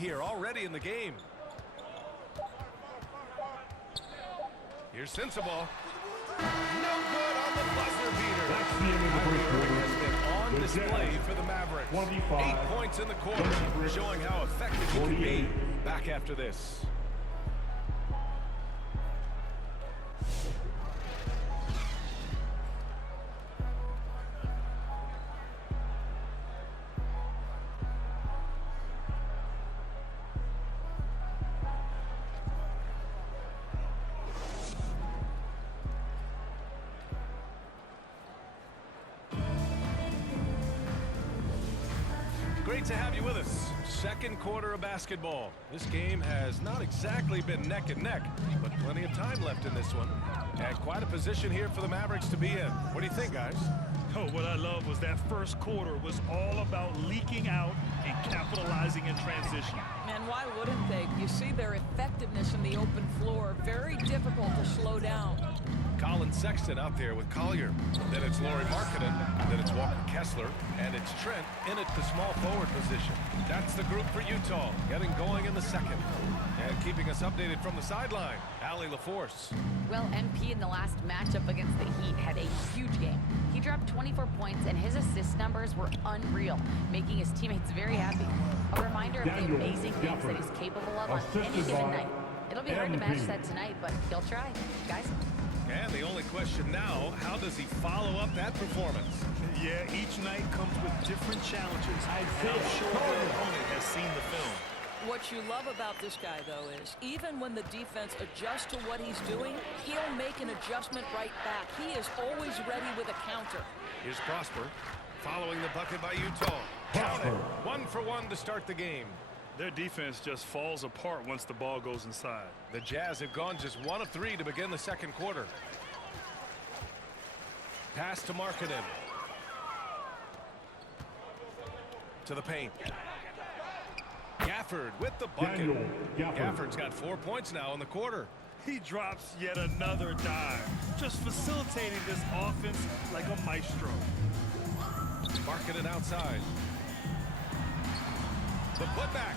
here already in the game. Here's Sensible. No good on the buzzer beater. That's the end of the first quarter. Has been on display for the Mavericks. 8 points in the quarter, showing how effective he can be. Back after this. Great to have you with us. Second quarter of basketball. This game has not exactly been neck and neck, but plenty of time left in this one. And quite a position here for the Mavericks to be in. What do you think, guys? Oh, what I love was that first quarter was all about leaking out and capitalizing in transition. And why wouldn't they? You see their effectiveness in the open floor. Very difficult to slow down. Colin Sexton out there with Collier. Then it's Lauri Markkanen. Then it's Walker Kessler. And it's Trent in at the small forward position. That's the group for Utah, getting going in the second. And keeping us updated from the sideline, Allie LaForce. Well, MP in the last matchup against the Heat had a huge game. He dropped 24 points, and his assist numbers were unreal, making his teammates very happy. A reminder of the amazing things that he's capable of on any given night. It'll be hard to match that tonight, but he'll try. Guys? And the only question now, how does he follow up that performance? Yeah, each night comes with different challenges. I'm sure their opponent has seen the film. What you love about this guy, though, is even when the defense adjusts to what he's doing, he'll make an adjustment right back. He is always ready with a counter. Here's Prosper, following the bucket by Utah. Count it, 1 for 1 to start the game. Their defense just falls apart once the ball goes inside. The Jazz have gone just 1 of 3 to begin the second quarter. Pass to Markkanen. To the paint. Gafford with the bucket. Gafford's got 4 points now in the quarter. He drops yet another dime, just facilitating this offense like a maestro. Markkanen outside. The putback.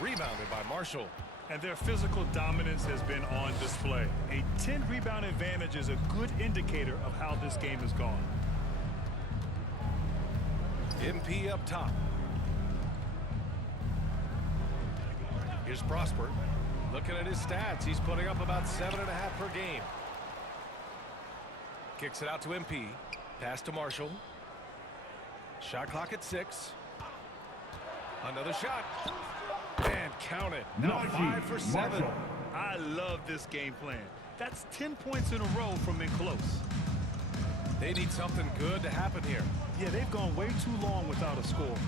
Rebounded by Marshall. And their physical dominance has been on display. A 10-rebound advantage is a good indicator of how this game has gone. MP up top. Here's Prosper. Looking at his stats, he's putting up about 7.5 per game. Kicks it out to MP. Pass to Marshall. Shot clock at 6. Another shot. And count it. Now 5 for 7. I love this game plan. That's 10 points in a row from in close. They need something good to happen here. Yeah, they've gone way too long without a score.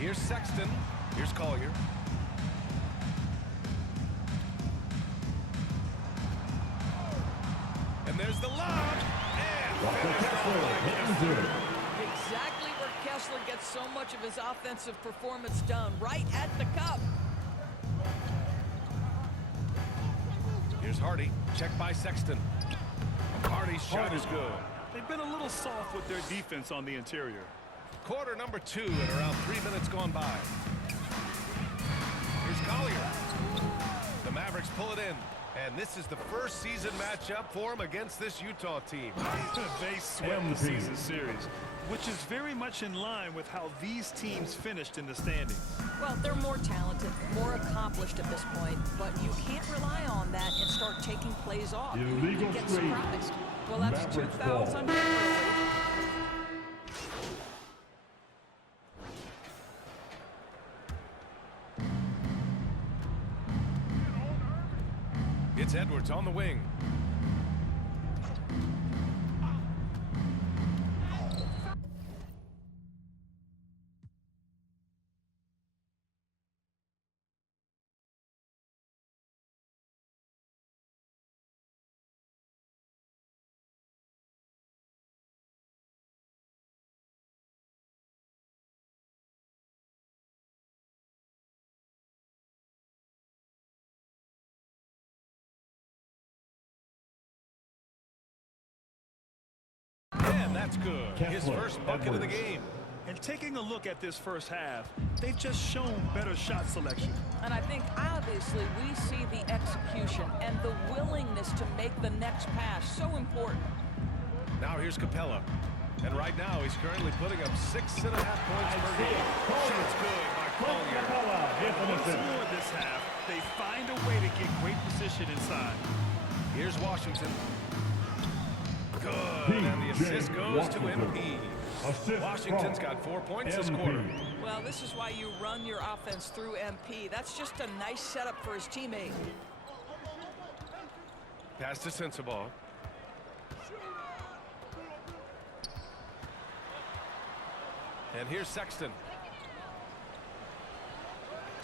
Here's Sexton. Here's Collier. And there's the lob. And Exactly where Kessler gets so much of his offensive performance done, right at the cup. Here's Hardy. Checked by Sexton. Hardy's shot is good. They've been a little soft with their defense on the interior. Quarter number 2 and around 3 minutes gone by. Here's Collier. The Mavericks pull it in. And this is the first season matchup for them against this Utah team. They swept the season series, which is very much in line with how these teams finished in the standings. Well, they're more talented, more accomplished at this point, but you can't rely on that and start taking plays off. You can get surprised. Well, that's 2 fouls under early. It's Edwards on the wing. And that's good. His first bucket of the game. And taking a look at this first half, they've just shown better shot selection. And I think obviously we see the execution and the willingness to make the next pass so important. Now here's Capella. And right now he's currently putting up 6.5 points per game. Shot's good by Collier. Once more this half, they find a way to get great position inside. Here's Washington. Good, and the assist goes to MP. Washington's got 4 points this quarter. Well, this is why you run your offense through MP. That's just a nice setup for his teammate. Pass to Sensabaugh. And here's Sexton.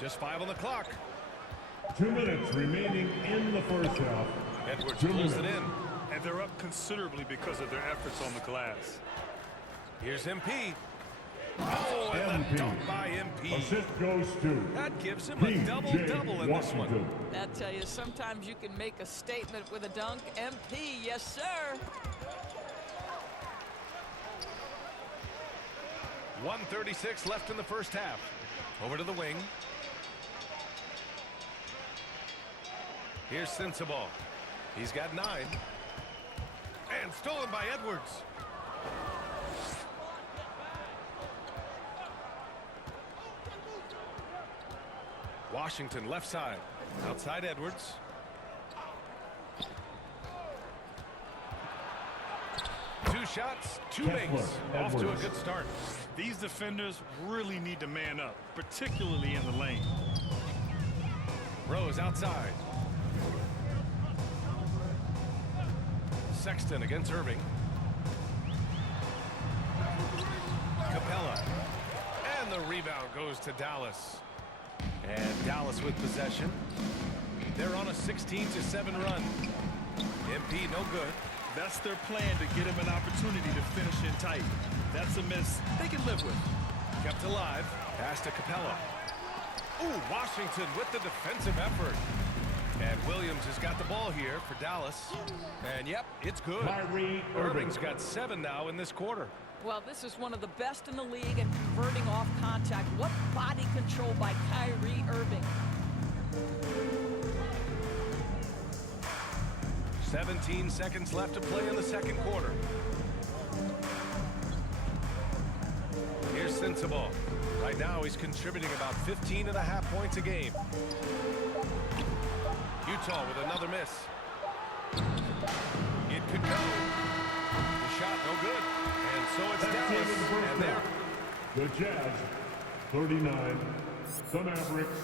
Just 5 on the clock. 2 minutes remaining in the first half. Edwards pulls it in. And they're up considerably because of their efforts on the glass. Here's MP. Oh, and the dunk by MP. Assist goes to That gives him a double-double in this one. I tell you, sometimes you can make a statement with a dunk. MP, yes, sir. 1:36 left in the first half. Over to the wing. Here's Sensabaugh. He's got 9. And stolen by Edwards. Washington left side. Outside Edwards. Two shots, two makes. Off to a good start. These defenders really need to man up, particularly in the lane. Rose outside. Sexton against Irving. Capella. And the rebound goes to Dallas. And Dallas with possession. They're on a 16-7 run. MP no good. That's their plan, to get him an opportunity to finish in tight. That's a miss they can live with. Kept alive. Pass to Capella. Ooh, Washington with the defensive effort. And Williams has got the ball here for Dallas. And yep, it's good. Irving's got 7 now in this quarter. Well, this is one of the best in the league at converting off contact. What body control by Kyrie Irving. 17 seconds left to play in the second quarter. Here's Sensabaugh. Right now he's contributing about 15.5 points a game. Utah with another miss. It could go. The shot no good. And so it's Dallas. And there. The Jazz 39, the Mavericks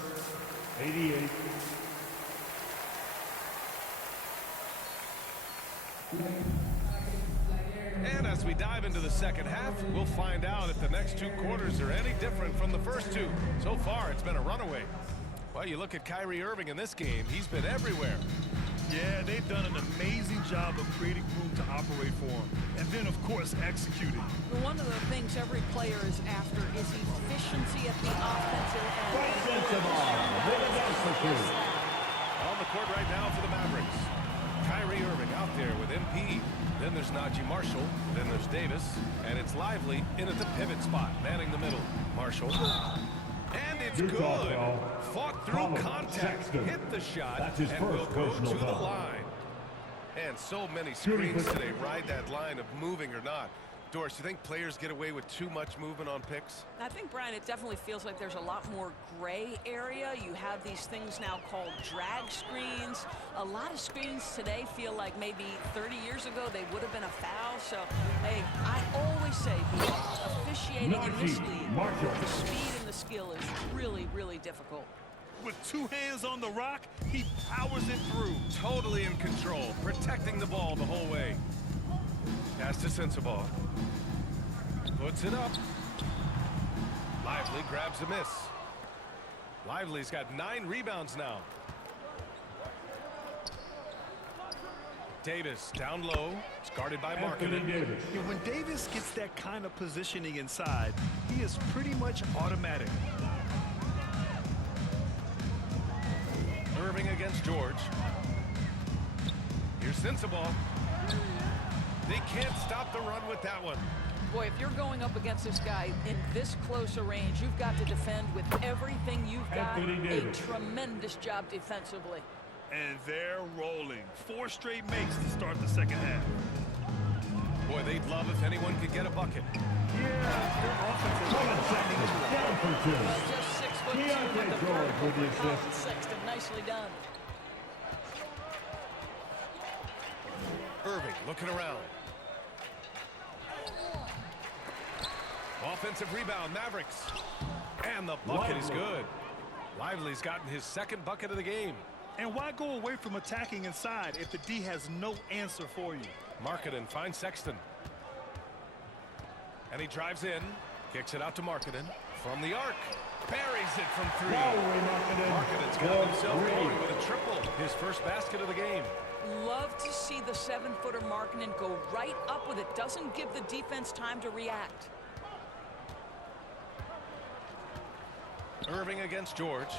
88. And as we dive into the second half, we'll find out if the next 2 quarters are any different from the first 2. So far, it's been a runaway. Well, you look at Kyrie Irving in this game, he's been everywhere. Yeah, they've done an amazing job of creating room to operate for him. And then, of course, executing. One of the things every player is after is efficiency at the offensive end. On the court right now for the Mavericks. Kyrie Irving out there with MP. Then there's Najee Marshall. Then there's Davis. And it's Lively in at the pivot spot, manning the middle. Marshall. And it's good. Fought through contact. Hit the shot. And will go to the line. And so many screens today ride that line of moving or not. Doris, you think players get away with too much movement on picks? I think, Brian, it definitely feels like there's a lot more gray area. You have these things now called drag screens. A lot of screens today feel like maybe 30 years ago they would have been a foul. So, hey, I always say the officiating in this league, the speed and the skill is really, really difficult. With 2 hands on the rock, he powers it through. Totally in control, protecting the ball the whole way. Pass to Sensabaugh. Puts it up. Lively grabs a miss. Lively's got 9 rebounds now. Davis down low. It's guarded by Markkanen. Yeah, when Davis gets that kind of positioning inside, he is pretty much automatic. Irving against George. Here's Sensabaugh. They can't stop the run with that one. Boy, if you're going up against this guy in this close a range, you've got to defend with everything you've got. A tremendous job defensively. And they're rolling. 4 straight makes to start the second half. Boy, they'd love if anyone could get a bucket. Yeah, their offense is Down for 2. Just 6'2" with the George vertical with the for Colin assist. Sexton. Nicely done. Irving looking around. Offensive rebound, Mavericks. And the bucket is good. Lively's gotten his second bucket of the game. And why go away from attacking inside if the D has no answer for you? Markkanen finds Sexton. And he drives in. Kicks it out to Markkanen. From the arc. Buries it from 3. Markkanen's got himself going with a triple. His first basket of the game. Love to see the 7-footer Markkanen go right up with it. Doesn't give the defense time to react. Irving against George.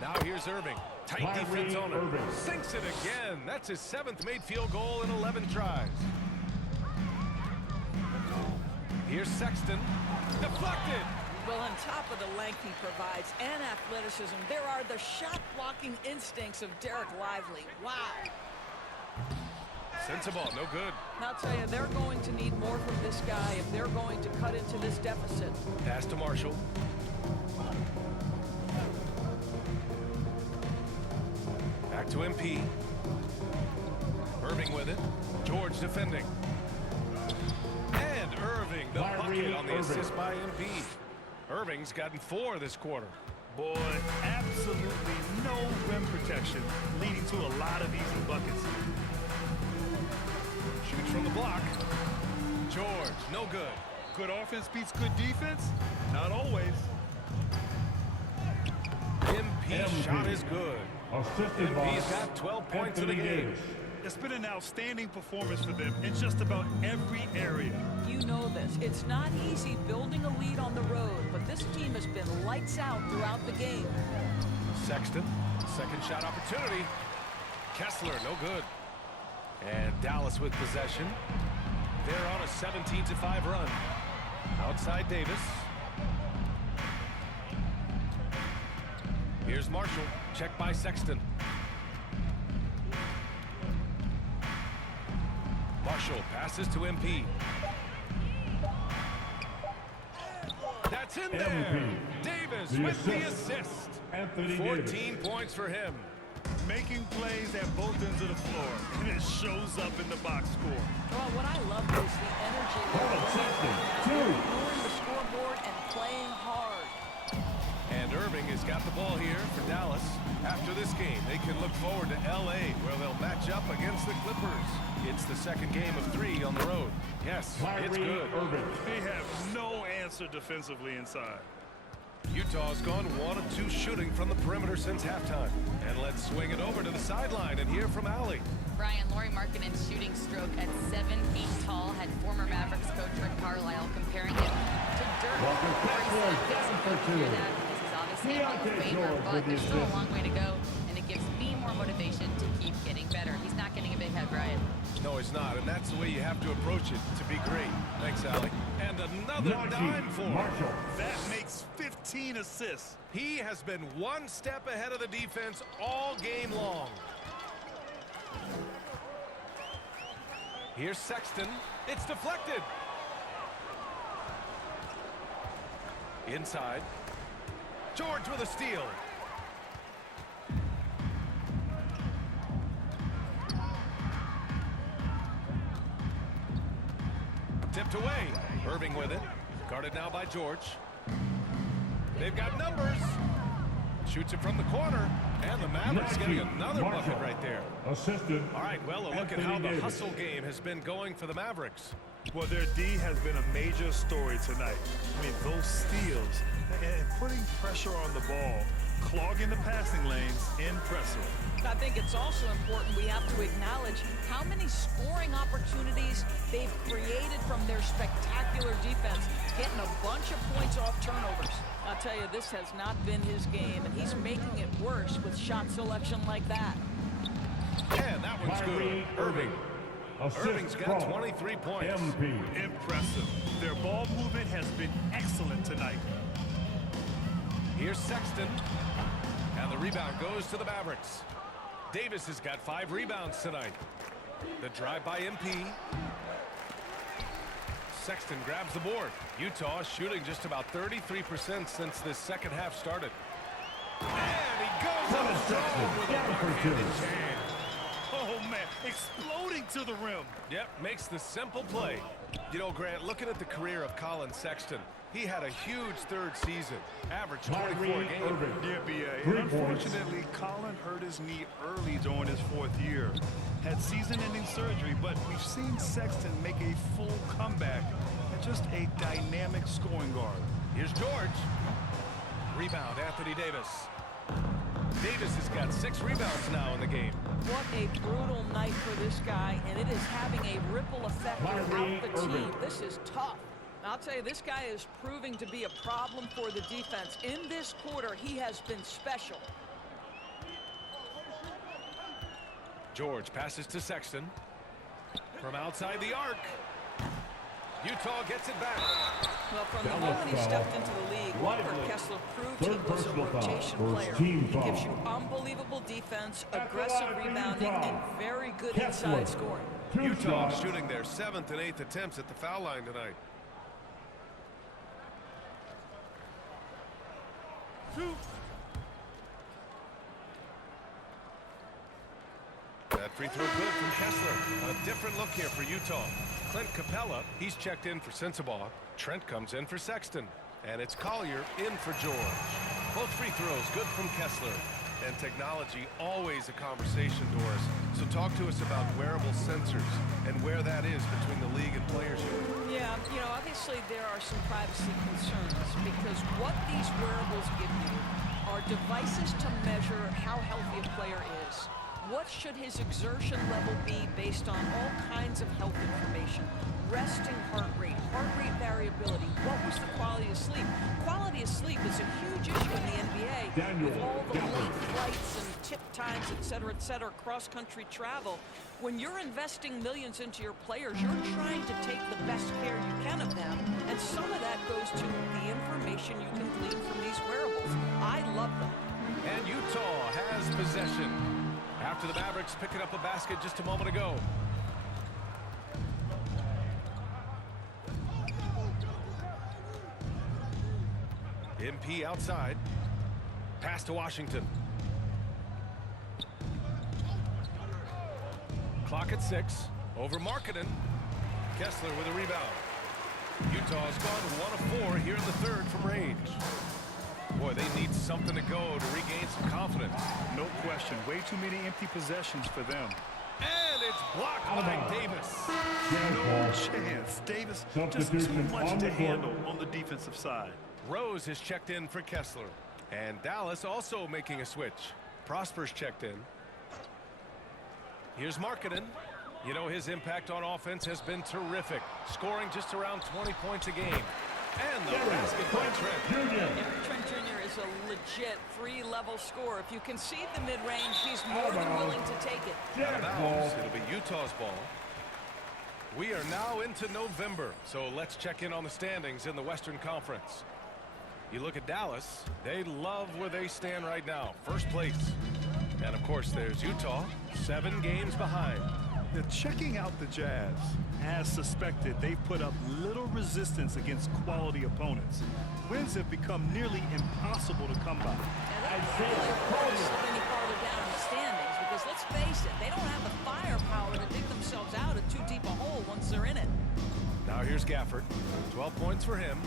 Now here's Irving. Tight defense on him. Sinks it again. That's his 7th made field goal in 11 tries. Here's Sexton. Deflected. Well, on top of the length he provides and athleticism, there are the shot-blocking instincts of Derek Lively. Wow. Sends the ball, no good. I'll tell you, they're going to need more from this guy if they're going to cut into this deficit. Pass to Marshall. Back to MP. Irving with it. George defending. And Irving, the bucket on the assist by MP. Irving's gotten 4 this quarter. Boy, absolutely no rim protection, leading to a lot of easy buckets. Shoots from the block. George, no good. Good offense beats good defense? Not always. MP shot is good. Assisted by MP's got 12 points in the game. It's been an outstanding performance for them in just about every area. You know this. It's not easy building a lead on the road, but this team has been lights out throughout the game. Sexton, second shot opportunity. Kessler, no good. And Dallas with possession. They're on a 17-5 run. Outside Davis. Here's Marshall. Checked by Sexton. Marshall passes to MP. That's in there. Davis with the assist. 14 points for him. Making plays at both ends of the floor, and it shows up in the box score. Well, what I love is the energy level. Ignoring the scoreboard and playing hard. And Irving has got the ball here for Dallas. After this game, they can look forward to L.A., where they'll match up against the Clippers. It's the second game of 3 on the road. Yes, it's good. They have no answer defensively inside. Utah's gone 1 of 2 shooting from the perimeter since halftime. And let's swing it over to the sideline and hear from Allie. Brian, Lauri Markkanen's shooting stroke at 7 feet tall had former Mavericks coach Rick Carlisle comparing him to dirt. Hear that. This is obviously a big favor, but there's still a long way to go, and it gives me more motivation to keep getting better. He's not getting a big head, Brian. No, he's not, and that's the way you have to approach it to be great. Thanks, Allie. And another dime for him. That makes 15 assists. He has been 1 step ahead of the defense all game long. Here's Sexton. It's deflected. Inside. George with a steal. Tipped away. Irving with it. Guarded now by George. They've got numbers. Shoots it from the corner. And the Mavericks getting another bucket right there. Assisted. All right, well, a look at how the hustle game has been going for the Mavericks. Well, their D has been a major story tonight. I mean, those steals and putting pressure on the ball, clogging the passing lanes, impressive. I think it's also important we have to acknowledge how many scoring opportunities they've created from their spectacular defense, getting a bunch of points off turnovers. I'll tell you, this has not been his game, and he's making it worse with shot selection like that. And that one's good. Irving. Assist Irving's got from 23 points. MP. Impressive. Their ball movement has been excellent tonight. Here's Sexton. And the rebound goes to the Mavericks. Davis has got 5 rebounds tonight. The drive by MP. Sexton grabs the board. Utah shooting just about 33% since this second half started. And he goes on strong with a backhanded jam. Oh, man, exploding to the rim. Yep, makes the simple play. You know, Grant, looking at the career of Colin Sexton, he had a huge third season, averaged 24 Kyrie games. Irving. Yeah, B.A. 3 And points. unfortunately, Colin hurt his knee early during his 4th year. Had season-ending surgery, but we've seen Sexton make a full comeback and just a dynamic scoring guard. Here's George. Rebound, Anthony Davis. Davis has got 6 rebounds now in the game. What a brutal night for this guy, and it is having a ripple effect Kyrie throughout the team. Irving. This is tough. I'll tell you, this guy is proving to be a problem for the defense. In this quarter, he has been special. George passes to Sexton. From outside the arc. Utah gets it back. Well, from the That moment he was stepped foul. into the league, Walker Lively. Kessler proved Third he was a personal foul rotation for his player. team He foul. gives you unbelievable defense, That's aggressive a lively rebounding, foul. and very good Kessler. inside scoring. 2 Utah shots. shooting their 7th and 8th attempts at the foul line tonight. That free throw good from Kessler. A different look here for Utah. Clint Capella, he's checked in for Sensabaugh. Trent comes in for Sexton. And it's Collier in for George. Both free throws good from Kessler. And technology, always a conversation, Doris. So talk to us about wearable sensors and where that is between the league and players union. Yeah, you know, obviously there are some privacy concerns because what these wearables give you are devices to measure how healthy a player is. What should his exertion level be based on all kinds of health information? Resting heart rate variability. What was the quality of sleep? Quality of sleep is a huge issue in the NBA Daniel with all the Gafford. late flights and tip times, et cetera, cross-country travel. When you're investing millions into your players, you're trying to take the best care you can of them, and some of that goes to the information you can glean from these wearables. I love them. And Utah has possession. After the Mavericks picking up a basket just a moment ago. MP outside. Pass to Washington. Clock at 6. Over Markkanen. Kessler with a rebound. Utah's gone 1 of 4 here in the third from range. Boy, they need something to go to regain some confidence. No question. Way too many empty possessions for them. And it's blocked by Davis. No chance. Davis just too Substitution much on to the court. handle on the defensive side. Rose has checked in for Kessler. And Dallas also making a switch. Prosper's checked in. Here's Markkanen. You know, his impact on offense has been terrific. Scoring just around 20 points a game. And the basket by Trent. Junior. Trent Jr. is a legit 3-level scorer. If you concede the mid-range, he's more than willing to take it. Out of bounds. It'll be Utah's ball. We are now into November, so let's check in on the standings in the Western Conference. You look at Dallas, they love where they stand right now, first place. And of course, there's Utah, 7 games behind. They're checking out the Jazz. As suspected, they've put up little resistance against quality opponents. Wins have become nearly impossible to come by. And they can't really afford to slip any farther down in the standings because let's face it, they don't have the firepower to dig themselves out of too deep a hole once they're in it. Now here's Gafford, 12 points for him.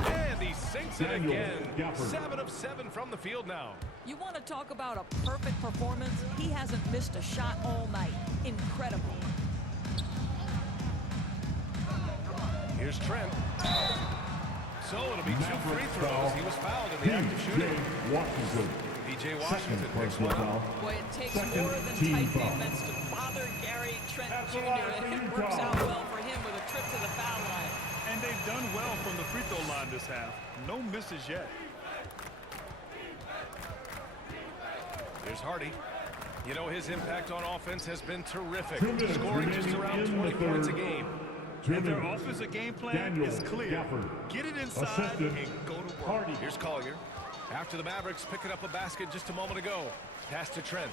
And he sinks it Daniel again. Gafford. 7 of 7 from the field now. You want to talk about a perfect performance? He hasn't missed a shot all night. Incredible. Here's Trent. So it'll be 2 free throws. He was fouled in the act of shooting. Washington. P.J. Washington Second picks personal one up. foul. Boy, it takes Second more than team tight foul. defense to bother Gary Trent That's Jr. a lot for It Utah. works out well for him with a trip to the foul line. And they've done well from the free throw line this half. No misses yet. Here's Hardy. You know, his impact on offense has been terrific, 2 minutes scoring just remaining around in 20 the points a third. game. 2 And their minutes. offensive game plan Daniel is clear. Gafford. Get it inside Assistant, and go to work. Hardy. Here's Collier. After the Mavericks picking up a basket just a moment ago. Pass to Trent.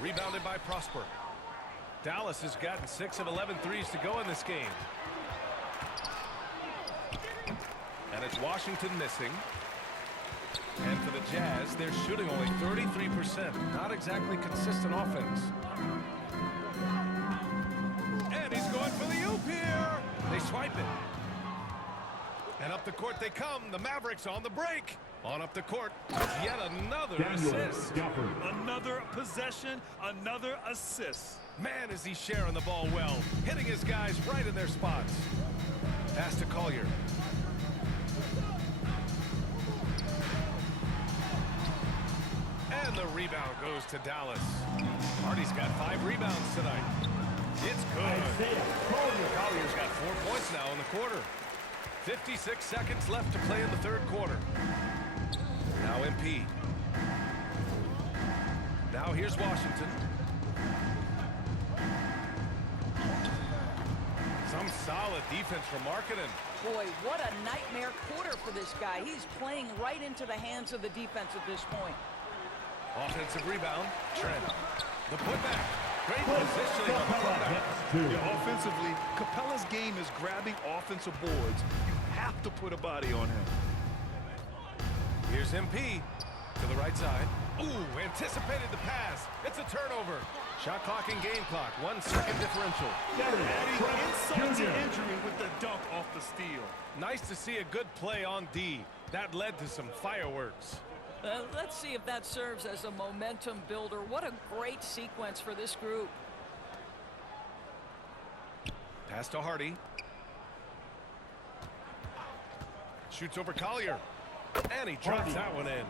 Rebounded by Prosper. Dallas has gotten 6 of 11 threes to go in this game. And it's Washington missing. And for the Jazz, they're shooting only 33%. Not exactly consistent offense. And he's going for the oop here. They swipe it. And up the court they come. The Mavericks on the break. On up the court. Yet another Daniel assist. Gafford. Another possession, another assist. Man, is he sharing the ball well. Hitting his guys right in their spots. Pass to Collier. And the rebound goes to Dallas. Hardy's got 5 rebounds tonight. It's good. Collier's got 4 points now in the quarter. 56 seconds left to play in the third quarter. Now MP. Now here's Washington. Some solid defense from Markkanen. Boy, what a nightmare quarter for this guy. He's playing right into the hands of the defense at this point. Offensive rebound. Trent. The putback. Great positioning on the putback. Yeah, offensively, Capella's game is grabbing offensive boards. You have to put a body on him. Here's MP to the right side. Ooh, anticipated the pass. It's a turnover. Shot clock and game clock. 1 second differential. Adding insult to injury with the dunk off the steal. Nice to see a good play on D. That led to some fireworks. Let's see if that serves as a momentum builder. What a great sequence for this group. Pass to Hardy. Shoots over Collier. And he drops that one in.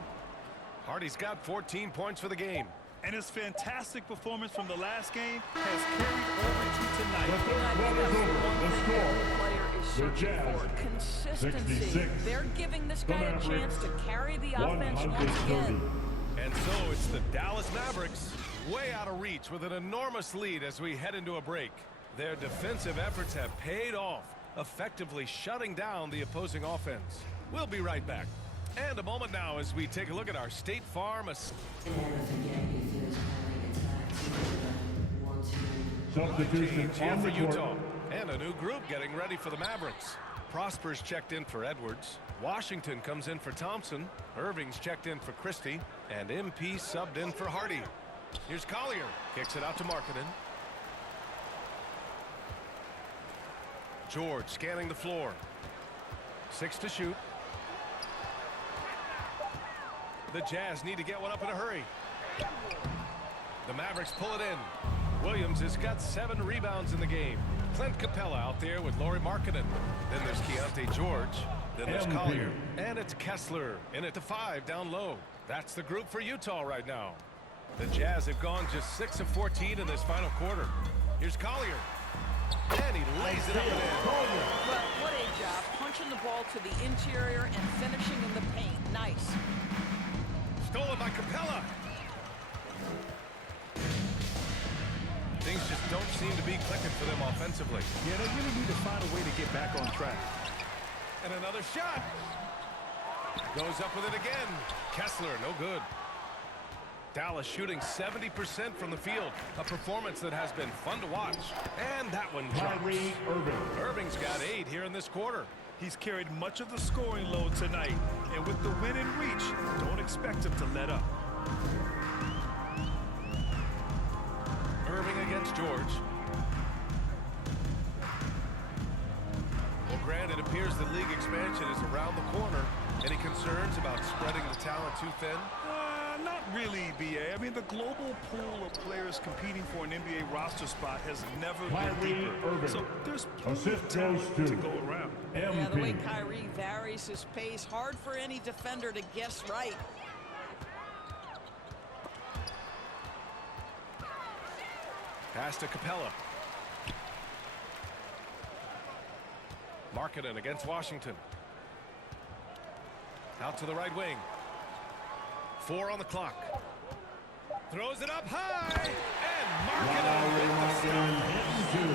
Hardy's got 14 points for the game. And his fantastic performance from the last game has carried over to The tonight. third quarter's over. The score. Player is The searching Jazz, for consistency. 66. They're giving this The guy a Mavericks, chance to carry the offense once 130. again. And so it's the Dallas Mavericks way out of reach with an enormous lead as we head into a break. Their defensive efforts have paid off, effectively shutting down the opposing offense. We'll be right back. And a moment now as we take a look at our State Farm. Substitution Change here on for the court. Utah. And a new group getting ready for the Mavericks. Prosper's checked in for Edwards. Washington comes in for Thompson. Irving's checked in for Christie. And MP subbed in for Hardy. Here's Collier. Kicks it out to Markkanen. George scanning the floor. 6 to shoot. The Jazz need to get one up in a hurry. The Mavericks pull it in. Williams has got 7 rebounds in the game. Clint Capella out there with Lauri Markkanen. Then there's Keontae George. Then there's MP. Collier. And it's Kessler in at the 5 down low. That's the group for Utah right now. The Jazz have gone just 6 of 14 in this final quarter. Here's Collier. And he lays it up and in. Well, what a job. Punching the ball to the interior and finishing in the paint. Nice. Stolen by Capella. Things just don't seem to be clicking for them offensively. Yeah, they really need to find a way to get back on track. And another shot. Goes up with it again. Kessler, no good. Dallas shooting 70% from the field. A performance that has been fun to watch. And that one drops. Kyrie Irving. Irving's got 8 here in this quarter. He's carried much of the scoring load tonight. And with the win in reach, don't expect him to let up. Irving against George. Well, Grant, it appears that league expansion is around the corner. Any concerns about spreading the talent too thin? Not really, BA. I mean, the global pool of players competing for an NBA roster spot has never Kyrie been deeper. Irving. So there's plenty Assist of talent goes to to go around. Yeah, the way MP. Kyrie varies his pace, hard for any defender to guess right. Pass to Capella. Markkanen against Washington. Out to the right wing. 4 on the clock. Throws it up high, and Markkanen with the stop.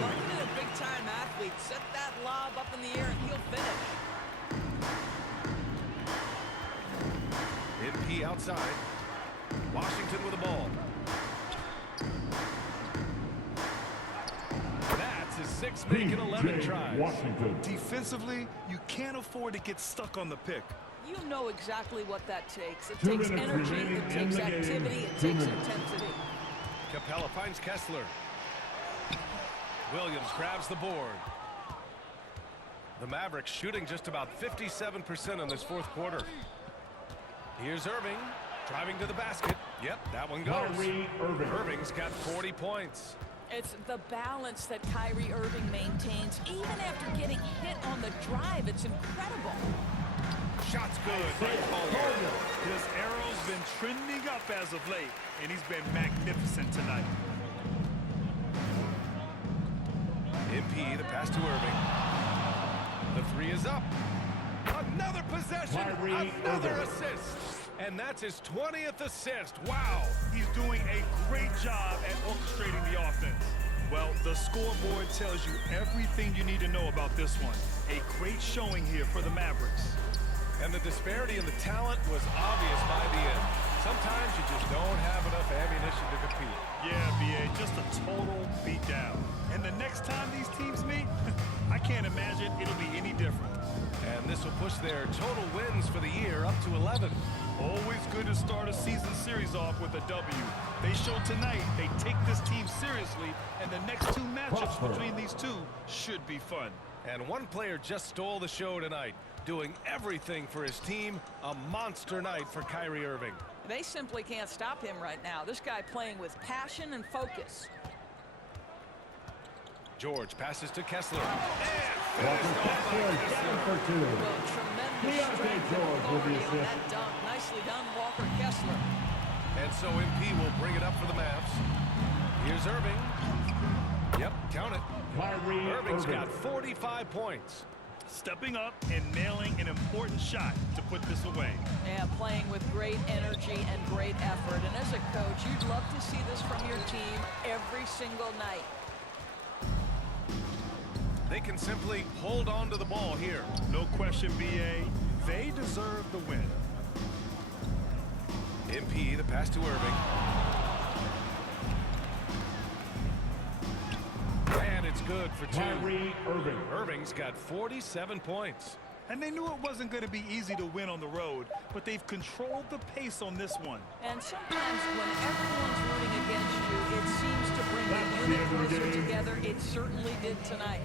Markkanen, a big-time athlete. Set that lob up in the air, and he'll finish. MP outside. Washington with the ball. That's his 6 make and 11 tries. Washington. Defensively, you can't afford to get stuck on the pick. You know exactly what that takes. It 2 takes minutes energy, remaining it in takes the game. activity, it 2 takes minutes. intensity. Capella finds Kessler. Williams grabs the board. The Mavericks shooting just about 57% in this fourth quarter. Here's Irving, driving to the basket. Yep, that one goes. Kyrie Irving. Irving's got 40 points. It's the balance that Kyrie Irving maintains, even after getting hit on the drive. It's incredible. Shot's good by Collier. His arrow's been trending up as of late, and he's been magnificent tonight. MP, the pass to Irving. The 3 is up. Another possession, Kyrie another Irving. assist. And that's his 20th assist. Wow. He's doing a great job at orchestrating the offense. Well, the scoreboard tells you everything you need to know about this one. A great showing here for the Mavericks. And the disparity in the talent was obvious by the end. Sometimes you just don't have enough ammunition to compete. Yeah, BA, just a total beatdown. And the next time these teams meet, I can't imagine it'll be any different. And this will push their total wins for the year up to 11. Always good to start a season series off with a W. They showed tonight they take this team seriously, and the next 2 matchups between these two should be fun. And one player just stole the show tonight, doing everything for his team. A monster night for Kyrie Irving. They simply can't stop him right now. This guy playing with passion and focus. George passes to Kessler. Walker Kessler down for 2. Well, tremendous Deontay strength and George will be authority on assist. that dunk. Nicely done, Walker Kessler. And so MP will bring it up for the Mavs. Here's Irving. Yep, count it. Kyrie Irving's Irving. got 45 points. Stepping up and nailing an important shot to put this away. Yeah, playing with great energy and great effort. And as a coach, you'd love to see this from your team every single night. They can simply hold on to the ball here. No question, BA. They deserve the win. MP, the pass to Irving. And it's good for 2. Kyrie Irving. Irving's got 47 points. And they knew it wasn't going to be easy to win on the road, but they've controlled the pace on this one. And sometimes when everyone's rooting against you, it seems to bring That's the the unit end of the closer game. together. It certainly did tonight.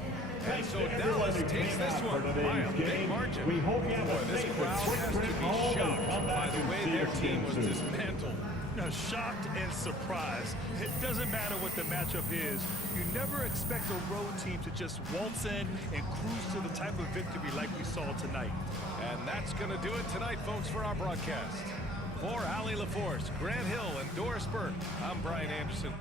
And so to everyone Dallas who takes came this out one for by a today's big game. margin. We hope you have Boy, a this safe crowd and has to quick be trip home shocked and come by back the and way see their us team was soon. dismantled. Now, shocked and surprised. It doesn't matter what the matchup is. You never expect a road team to just waltz in and cruise to the type of victory like we saw tonight. And that's going to do it tonight, folks, for our broadcast. For Allie LaForce, Grant Hill, and Doris Burke, I'm Brian Anderson.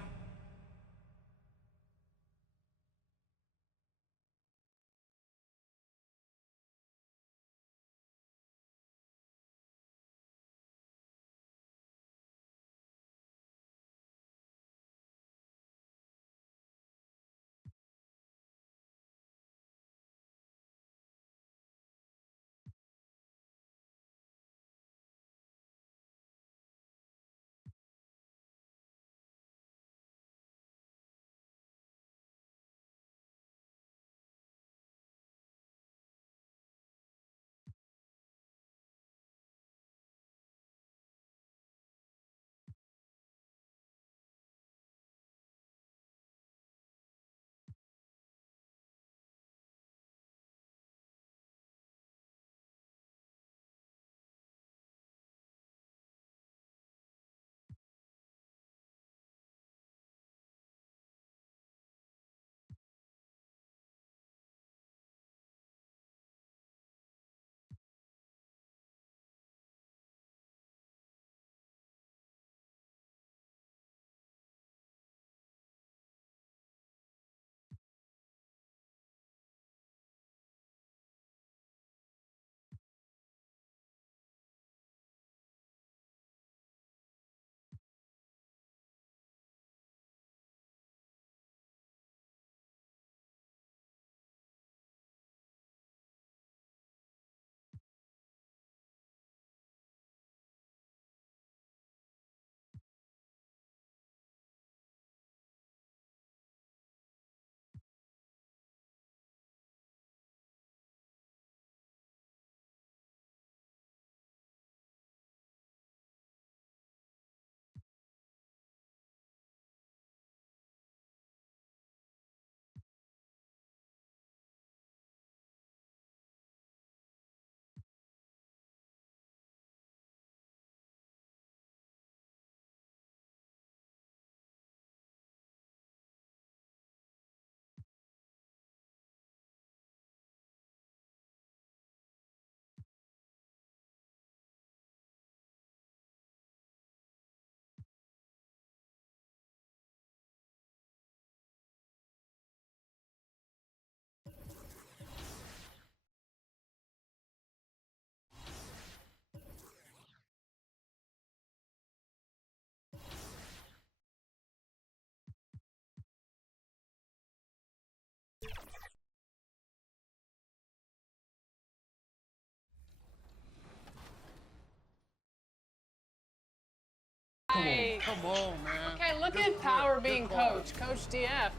Come on, man. Okay, look Good at Power good being call. coach. Coach DF.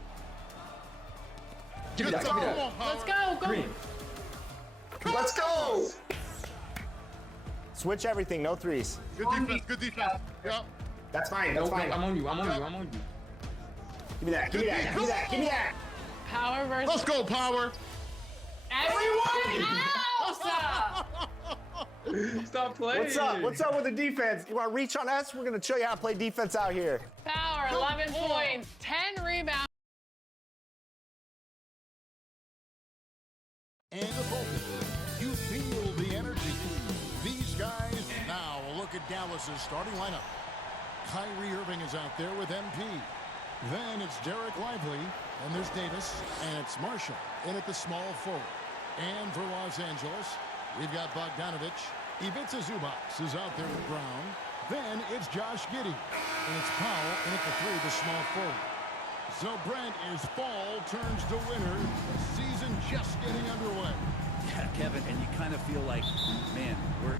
Good that, call. give me that. Come on, Power. Let's go. Go. Green. Let's go! Switch everything, no threes. Good defense. Good defense. Yep. That's fine, that's Nope, fine. I'm on you. I'm on you. I'm on you. Give me that, give me that, give me that, give me that! Power versus Let's go, Power. everyone else. Stop playing. What's up? What's up with the defense? You want to reach on us? We're going to show you how to play defense out here. Power 11 points, 10 rebounds. And the focus. You feel the energy. These guys. Now a look at Dallas's starting lineup. Kyrie Irving is out there with MP. Then it's Derek Lively, and there's Davis, and it's Marshall in at the small forward. And for Los Angeles, we've got Bogdanovich. Ivica Zubac is out there with Brown. Then it's Josh Giddey, and it's Powell in at the three, the small forward. So Brent, is fall turns to winter, the season just getting underway. Yeah, Kevin, and you kind of feel like, man, we're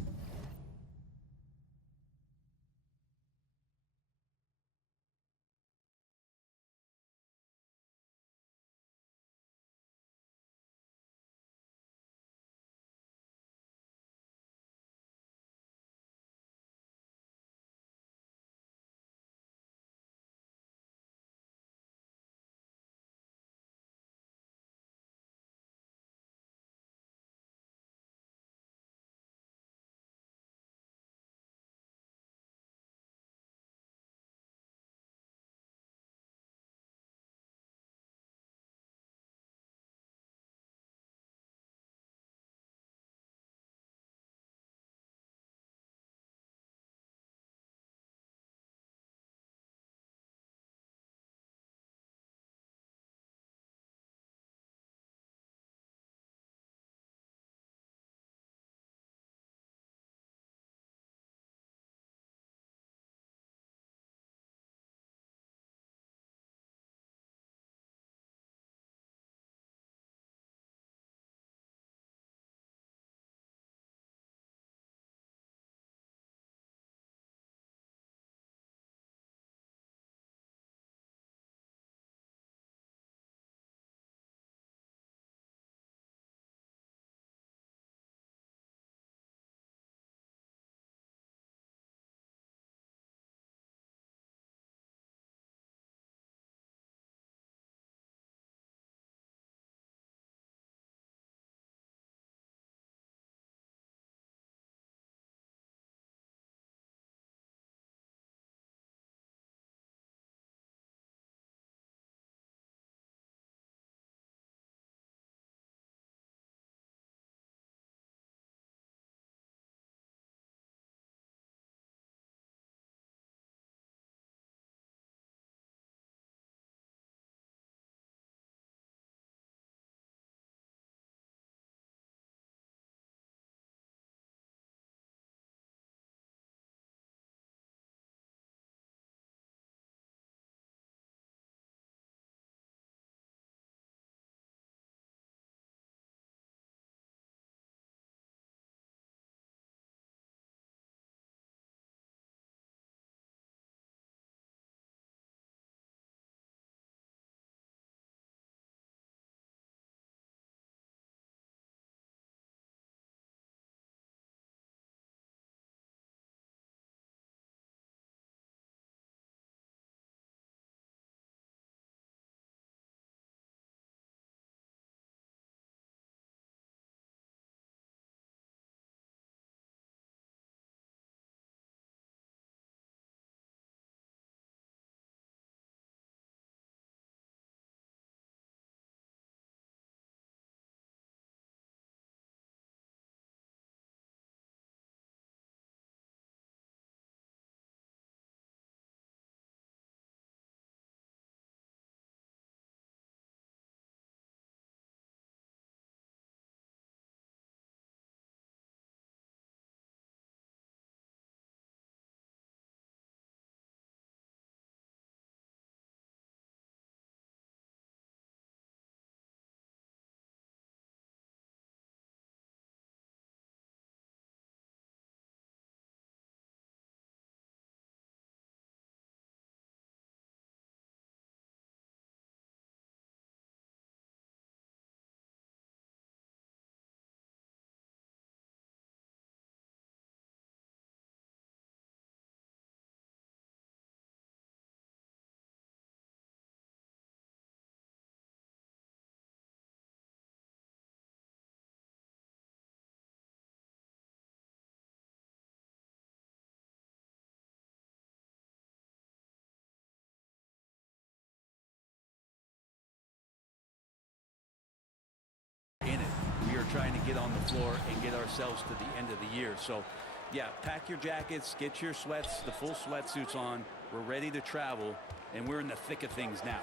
are trying to get on the floor and get ourselves to the end of the year. So, yeah, pack your jackets, get your sweats, the full sweatsuits on. We're ready to travel, and we're in the thick of things now.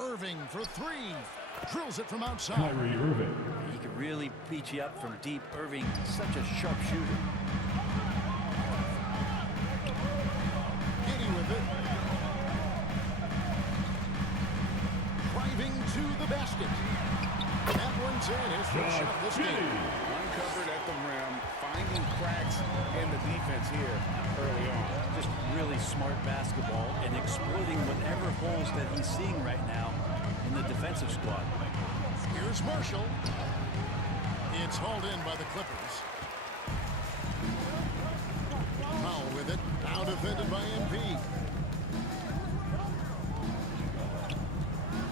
Irving for three. Drills it from outside. Kyrie Irving. He can really beat you up from deep. Irving, such a sharp shooter. Giddy with it. Driving to the basket. That one's in. His first shot this game. Uncovered at the rim, finding cracks in the defense here early on. Just really smart basketball and exploiting whatever holes that he's seeing right now in the defensive squad. Here's Marshall. It's hauled in by the Clippers. Powell with it. Now defended by MP.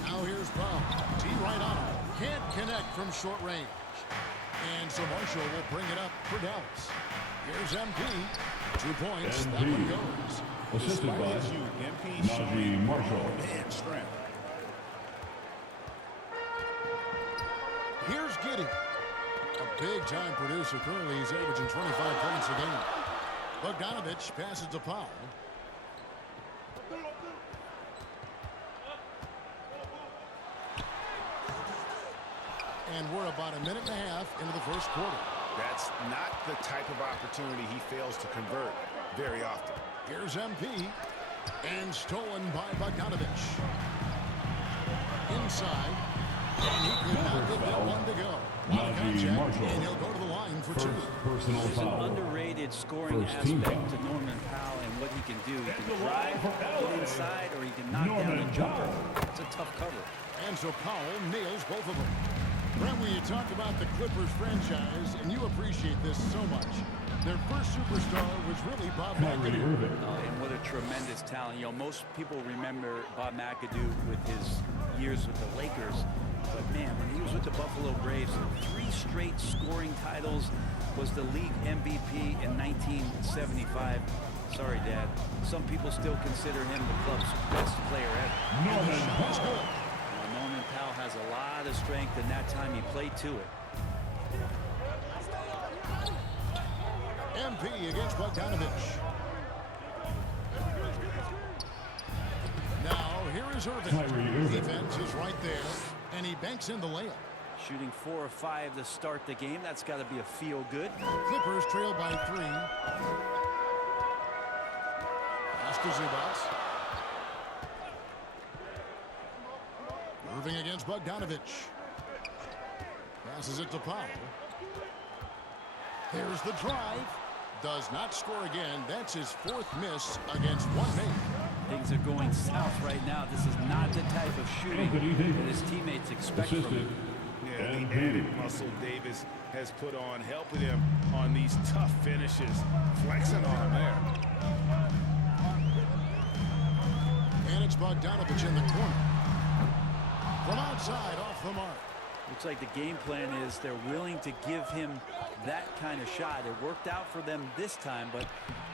Now here's Powell. T right on him. Can't connect from short range. And so Marshall will bring it up for Dallas. Here's MP. 2 points. That one goes. Assisted by MP Najee Marshall. man strength. Here's Giddy. A big-time producer. Currently, he's averaging 25 points a game. Bogdanovich passes to Powell. And we're about a minute and a half into the first quarter. That's not the type of opportunity he fails to convert very often. Here's MP. And stolen by Bogdanovich. Inside. And he could not get that one to go. Najee Marshall. And he'll go to the line for two. Personal There's an foul. underrated scoring First team aspect foul. to Norman Powell and what he can do. He can drive, get inside, or he can knock down a jumper. It's a tough cover. And so Powell nails both of them. Brent, when you talk about the Clippers franchise, and you appreciate this so much, their first superstar was really Bob Kyrie McAdoo. Irving. And what a tremendous talent. You know, most people remember Bob McAdoo with his years with the Lakers. But, man, when he was with the Buffalo Braves, 3 straight scoring titles, was the league MVP in 1975. Sorry, Dad. Some people still consider him the club's best player ever. Norman Powell. Norman Powell has a lot of strength, and that time he played to it. MP against Bogdanovich. Now, here is Irving. Kyrie Irving. Defense is right there, and he banks in the layup. Shooting 4 of 5 to start the game. That's got to be a feel-good. Clippers trail by 3. Pass to Zubac. Irving against Bogdanovich. Passes it to Powell. There's the drive. Does not score again. That's his 4th miss against one man. Things are going south right now. This is not the type of shooting that his teammates expect from Assisted. him. Yeah, the added muscle Davis has put on, helping him on these tough finishes, flexing on him there. And it's Bogdanovich in the corner. From outside, off the mark. Looks like the game plan is they're willing to give him that kind of shot. It worked out for them this time, but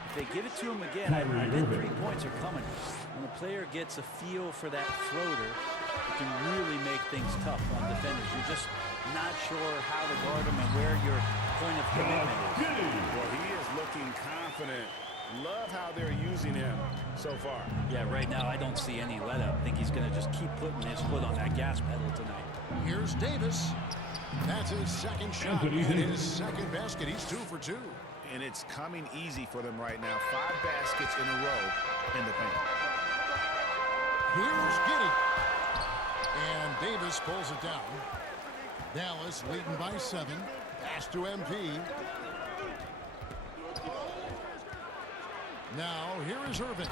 if they give it to him again, I bet 3 points are coming. When a player gets a feel for that floater, it can really make things tough on defenders. You're just not sure how to guard them and where your point of commitment is. Well, he is looking confident. Love how they're using him so far. Yeah, right now I don't see any let up. I think he's going to just keep putting his foot on that gas pedal tonight. Here's Davis. That's his second shot and his second basket. He's 2 for 2. And it's coming easy for them right now. 5 baskets in a row in the paint. Here's Giddy. And Davis pulls it down. Dallas leading by 7. Pass to MP. Now, here is Irving.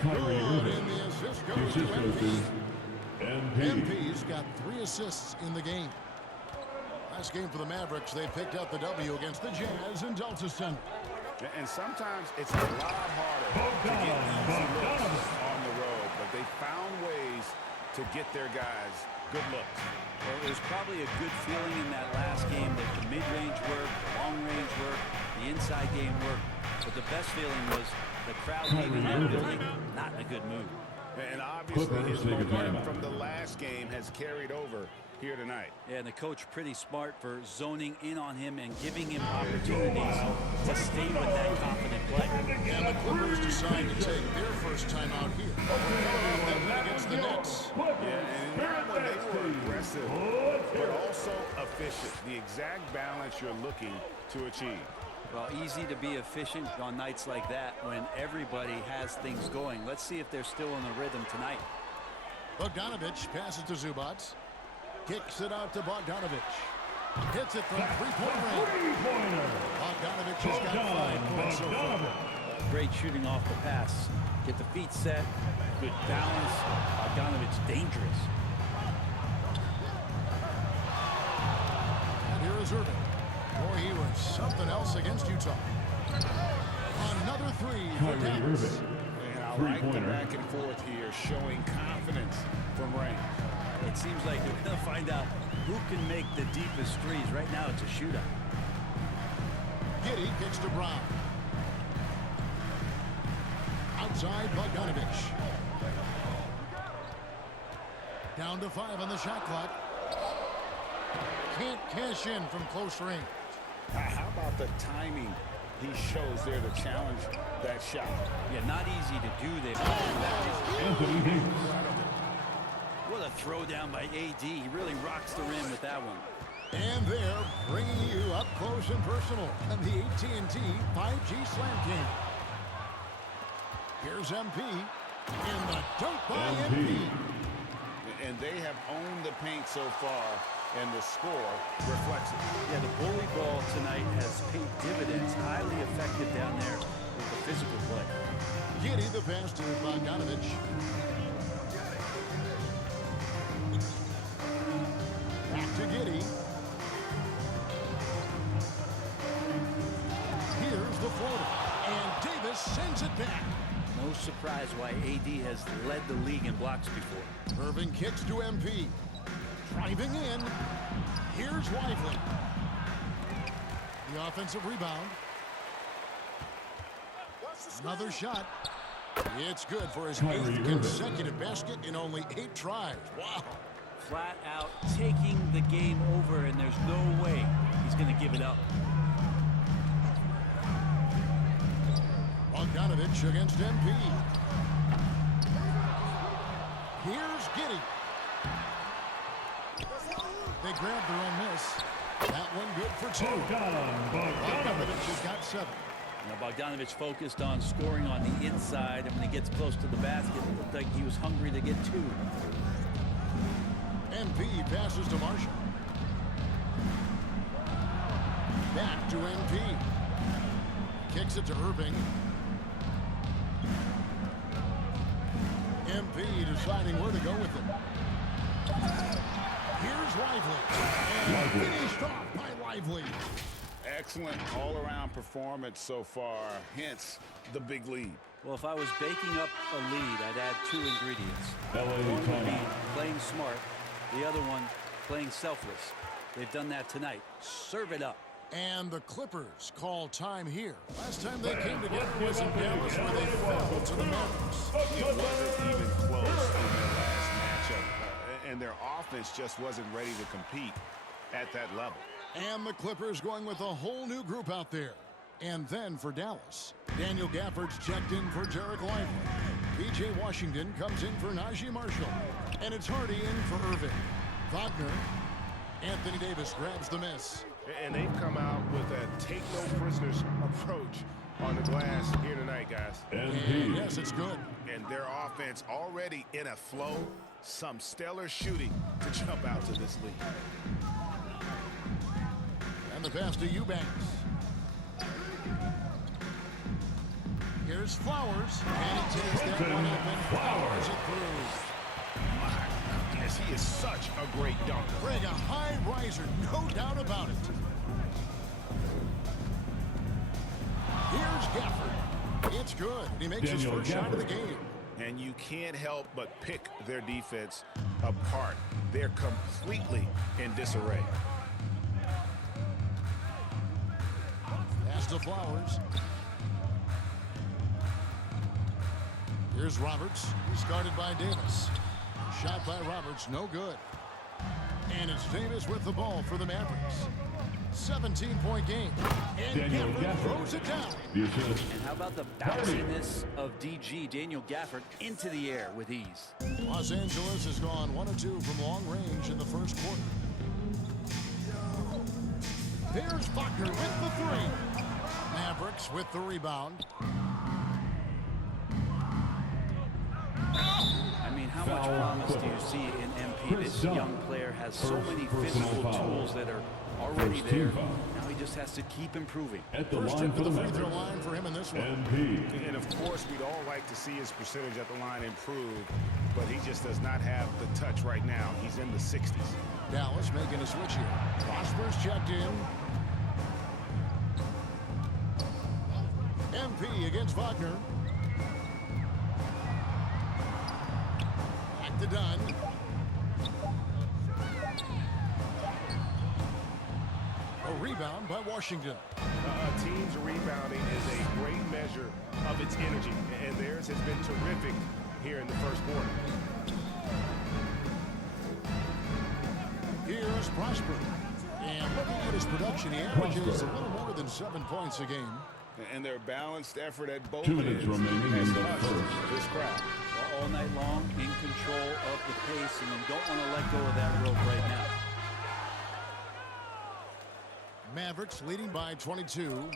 Kyrie Irving. And the assist The goes to assist goes MP. to MP. MP's got 3 assists in the game. Last game for the Mavericks, they picked up the W against the Jazz in Delta Center. And sometimes it's a lot harder to get easy looks on the road, but they found ways to get their guys good looks. Well, it was probably a good feeling in that last game that the mid-range worked, the long-range worked, the inside game worked. But the best feeling was the crowd leaving that building not in a good mood. And obviously Clippers his take a momentum timeout. from the last game has carried over here tonight. Yeah, and the coach pretty smart for zoning in on him and giving him opportunities to stay with that confident play. And the Clippers decide to take their first time out here. Against the Nets. Yeah, and that one they were aggressive, but also efficient. The exact balance you're looking to achieve. Well, easy to be efficient on nights like that when everybody has things going. Let's see if they're still in the rhythm tonight. Bogdanovich passes to Zubats. Kicks it out to Bogdanovich. Hits it from three-point range. Bogdanovich has got 5 points so far. Great shooting off the pass. Get the feet set. Good balance. Bogdanovich dangerous. And here is Irving. Boy, he was something else against Utah. Another three for Dallas. And I like the back and forth here, showing confidence from range. It seems like they're going to find out who can make the deepest threes. Right now, it's a shootout. Giddey kicks to Brown. Outside Bogdanovich. Down to 5 on the shot clock. Can't cash in from close range. How about the timing he shows there to challenge that shot? Yeah, not easy to do this. What a throw down by AD. He really rocks the rim with that one. And they're bringing you up close and personal on the AT&T 5G Slam King. Here's MP. And the dunk by MP. And they have owned the paint so far, and the score reflects it. Yeah, the bully ball tonight has paid dividends. Highly effective down there with the physical play. Giddey the pass to Bogdanovich. Back to Giddey. Here's the floater. And Davis sends it back. No surprise why AD has led the league in blocks before. Irving kicks to MP. Driving in. Here's Lively. The offensive rebound. Another shot. It's good for his 8th consecutive basket in only 8 tries. Wow. Flat out taking the game over, and there's no way he's going to give it up. Bogdanovich against MP. Here's Giddey. They grabbed their own miss. That one good for 2. Bogdanovich has got 7. Now Bogdanovich focused on scoring on the inside, and when he gets close to the basket, it looked like he was hungry to get 2. MP passes to Marshall. Back to MP. Kicks it to Irving. MP deciding where to go with it. Here's Lively. And finished off by Lively. Excellent all-around performance so far, hence the big lead. Well, if I was baking up a lead, I'd add 2 ingredients. One would be playing smart, the other one playing selfless. They've done that tonight. Serve it up. And the Clippers call time here. Last time they came together was in Dallas, where they fell to the Mavericks. It wasn't even close in their last matchup, and their offense just wasn't ready to compete at that level. And the Clippers going with a whole new group out there. And then for Dallas, Daniel Gafford's checked in for Derek Lively. P.J. Washington comes in for Najee Marshall. And it's Hardy in for Irving. Wagner. Anthony Davis grabs the miss. And they've come out with a take-no-prisoners approach on the glass here tonight, guys. And yes, it's good. And their offense already in a flow. Some stellar shooting to jump out to this lead. And the pass to Eubanks. Here's Flowers. And he takes that one up and flowers it through. My goodness, he is such a great dunker. Greg, a high riser, no doubt about it. Here's Gafford. It's good. He makes his first shot of the game. And you can't help but pick their defense apart. They're completely in disarray. Pass to Flowers. Here's Roberts. He's guarded by Davis. Shot by Roberts, no good. And it's Davis with the ball for the Mavericks. 17-point game. And Daniel Gafford Gafford. throws it down. The assist. And how about the bounciness of DG, Daniel Gafford, into the air with ease. Los Angeles has gone 1 of 2 from long range in the first quarter. There's Faulkner with the 3. Mavericks with the rebound. I mean, how much promise do you see in MP? This young player has so many physical tools that are already there. Now he just has to keep improving. At the First line trip for to the the free throw Mavericks. line for him in this one. MP. And of course, we'd all like to see his percentage at the line improve, but he just does not have the touch right now. He's in the 60s. Dallas making a switch here. Prosper's checked in. MP against Wagner. Back to Dunn. A rebound by Washington. A team's rebounding is a great measure of its energy, and theirs has been terrific here in the first quarter. Here's Prosper. And looking at his production, he averages a little more than 7 points a game. And their balanced effort at both 2 minutes ends remaining has in the hushed first. this crowd. All night long, in control of the pace, and you don't want to let go of that rope right now. Mavericks leading by 22.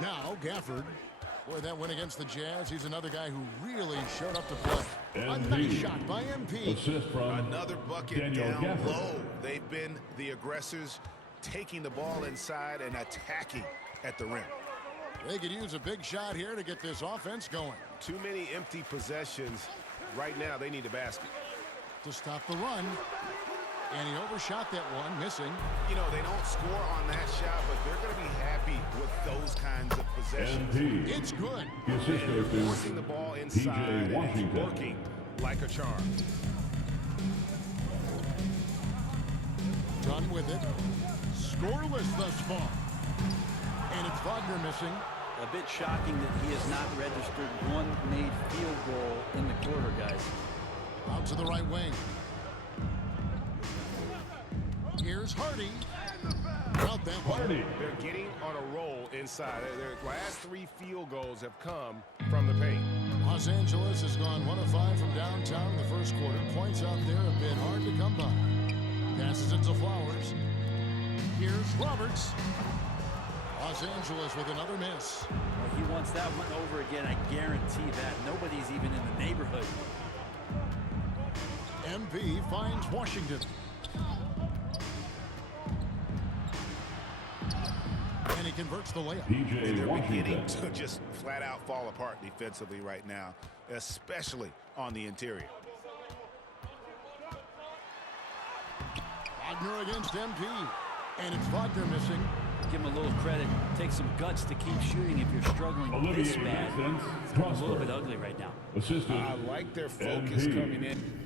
Now Gafford. Boy, that win against the Jazz. He's another guy who really showed up to play. A nice shot by MP. Assist from Another bucket Daniel down Gafford. low. They've been the aggressors, taking the ball inside and attacking at the rim. They could use a big shot here to get this offense going. Too many empty possessions. Right now, they need a basket. To stop the run. And he overshot that one, missing. You know, they don't score on that shot, but they're going to be happy with those kinds of possessions. MP. It's good. The assist goes to Forcing the ball inside PJ and Washington. working like a charm. Done with it. Scoreless thus far. And it's Wagner missing. A bit shocking that he has not registered one made field goal in the quarter, guys. Out to the right wing. Here's Hardy. Out that Hardy. They're getting on a roll inside. Their last 3 field goals have come from the paint. Los Angeles has gone 1 of 5 from downtown in the first quarter. Points out there have been hard to come by. Passes it to Flowers. Here's Roberts. Los Angeles with another miss. Well, he wants that one over again, I guarantee that. Nobody's even in the neighborhood. MP finds Washington. And he converts the layup. PJ They're beginning Washington. to just flat out fall apart defensively right now, especially on the interior. Wagner against MP. And it's Wagner missing. Give him a little credit. Take some guts to keep shooting if you're struggling Olivier this bad. Vincent It's a little Prosper. bit ugly right now. Assisted. I like their focus MP. coming in.